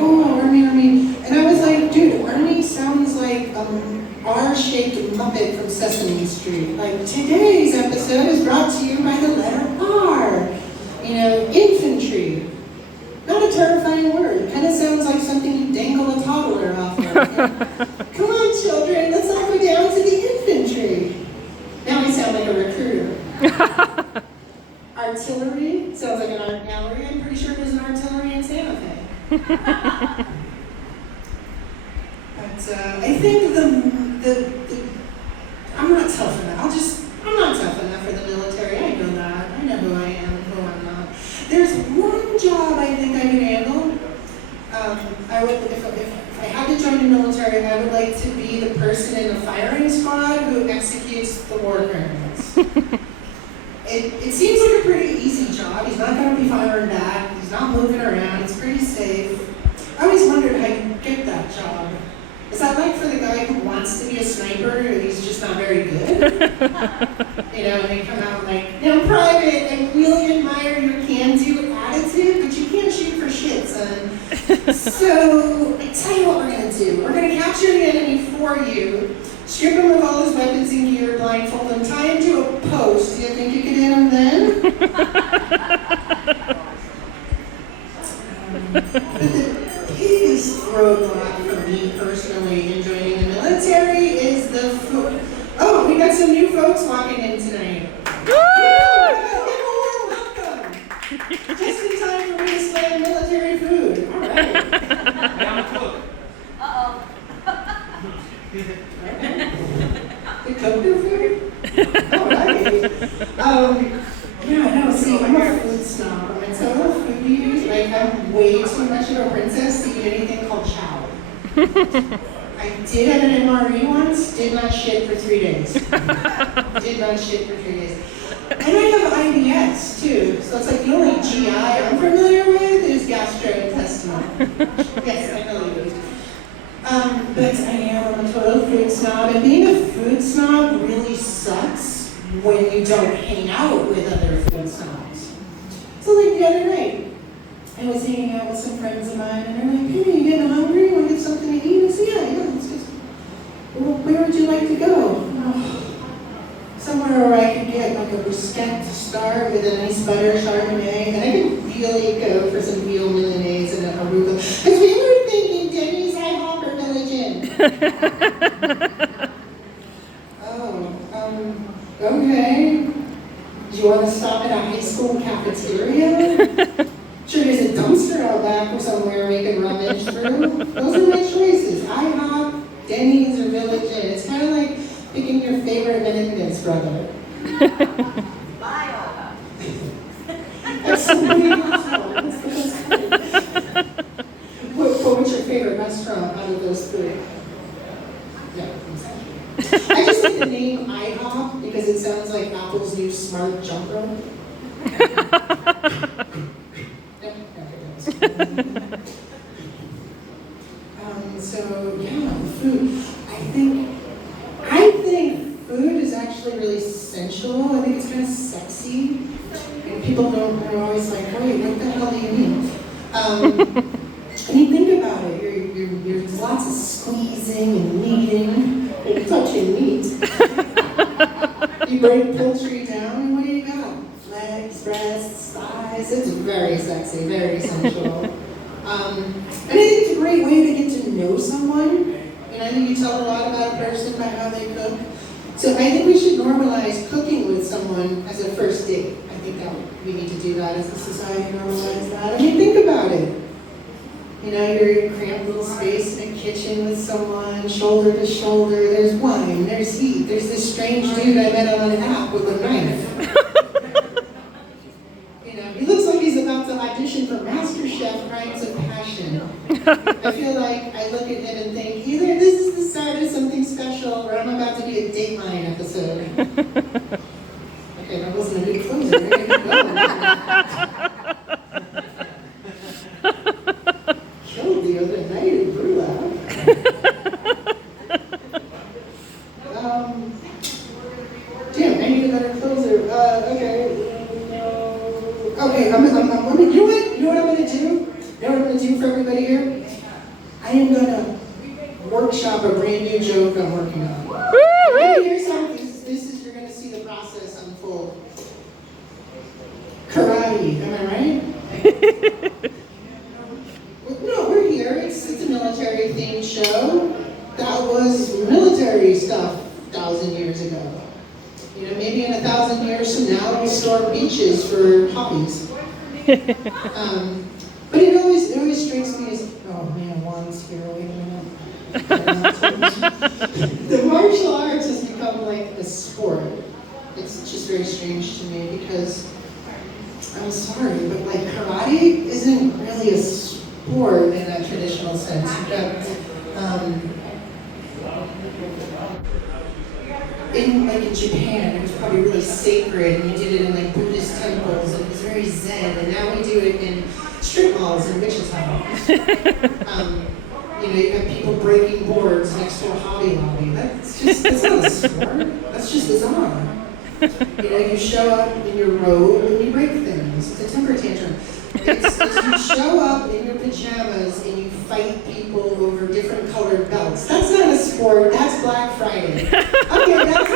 oh, Army. And I was like, dude, Army sounds like R-shaped Muppet from Sesame Street. Like, today's episode is brought to you by the letter R. You know, infantry. Not a terrifying word. Kind of sounds like something you dangle a toddler off of. Come on, children, let's all go down to the infantry. Now I sound like a recruiter. Artillery sounds like an art gallery. I'm pretty sure there's an artillery in Santa Fe. But I think I'm not tough enough. I'm not tough enough for the military. I know that. I know who I am and who I'm not. There's one job I think I could handle. I would, if I had to join the military, I would like to be the person in the firing squad who executes the war criminals. It seems like a pretty easy job. He's not going to be firing back. He's not moving around. It's pretty safe. I always wondered how you get that job. Is that like for the guy who wants to be a sniper and he's just not very good? You know, and they come out like, now Private, I really admire your can-do attitude, but you can't shoot for shit, son. So, I tell you what we're going to do. We're going to capture the enemy for you, strip him of all his weapons and gear, blindfold him, tie him to a post. Do you think you could hit him then? But the biggest roadblock for me personally in joining the military is the food. Oh, we got some new folks walking in tonight. Woo! Welcome! Just in time for me to slam military food. All right. Uh-oh. They cook their food? All right. Yeah, no, see, I'm a food snob. I'm a total foodie. Like, I'm way too much of a princess to eat anything called chow. I did have an MRE once, did not shit for 3 days. Did not shit for 3 days. And I have IBS too, so it's like the only GI I'm familiar with is gastrointestinal. Yes, I know you do. But I am a total food snob, and being a food snob really sucks when you don't hang out with other food snobs. So like the other night, I was hanging out with some friends of mine, and they're like, hey, you getting hungry? Want to get something to eat? I said, yeah, let's just, well, where would you like to go? Oh, somewhere where I could get like a bruschetta to start with a nice butter Chardonnay, and I could really go for some veal mayonnaise and a arugula. Because we were thinking Denny's, Ihop, or Village Inn. Okay. Do you want to stop at a high school cafeteria? Sure, there's a dumpster out back or somewhere we can rummage through. Those are my choices. Ihop, Denny's, or Village Inn. It's kind of like picking your favorite Mendez brother. Absolutely. What's your favorite restaurant out of those three? Yeah, exactly. I just like the name Ihop because it sounds like Apple's new smart jump rope. So yeah, food. I think food is actually really sensual. I think it's kind of sexy, and people are always like, "Wait, what the hell do you mean?" And you think about it. There's lots of squeezing and kneading and touching meat. You break poultry down, and what do you got? Legs, breasts, thighs. It's very sexy, very sensual. And I think it's a great way to get to know someone. And I think you tell a lot about a person by how they cook. So I think we should normalize cooking with someone as a first date. I think that we need to do that as a society, normalize that. I mean, think about it. You know, you're in a cramped little space in a kitchen with someone, shoulder to shoulder. There's wine, there's heat. There's this strange dude I met on an app with a knife. You know, he looks like he's about to audition for MasterChef Crimes of Passion. I feel like I look at him and think, either this is the start of something special, or I'm about to be a Dateline episode. Okay, that wasn't a good closer. There you go. Killed the other night in Brulab. Damn, I need a better closer. Okay. Okay, you know what I'm gonna do? You know what I'm gonna do for everybody here? I am gonna workshop a brand new joke I'm working on. Here's how this is, you're gonna see the process unfold. Karate, am I right? No, we're here. It's a military themed show. That was military stuff 1,000 years ago. You know, maybe in 1,000 years from now, we'll storm beaches for hobbies. But it always strikes me as, oh man, Juan's here, wait a minute. The martial arts has become like a sport. It's just very strange to me because, I'm sorry, but like karate isn't really a sport in a traditional sense. You've got, in Japan, it was probably really sacred, and you did it in like Buddhist temples, and it was very zen, and now we do it in strip malls in Wichita. You know, you have people breaking boards next to a Hobby Lobby. That's not a sport. That's just bizarre. You know, you show up in your robe and you break things. It's a temper tantrum. It's you show up in your pajamas and you fight people over different colored belts. That's not a sport. That's Black Friday. Okay, that's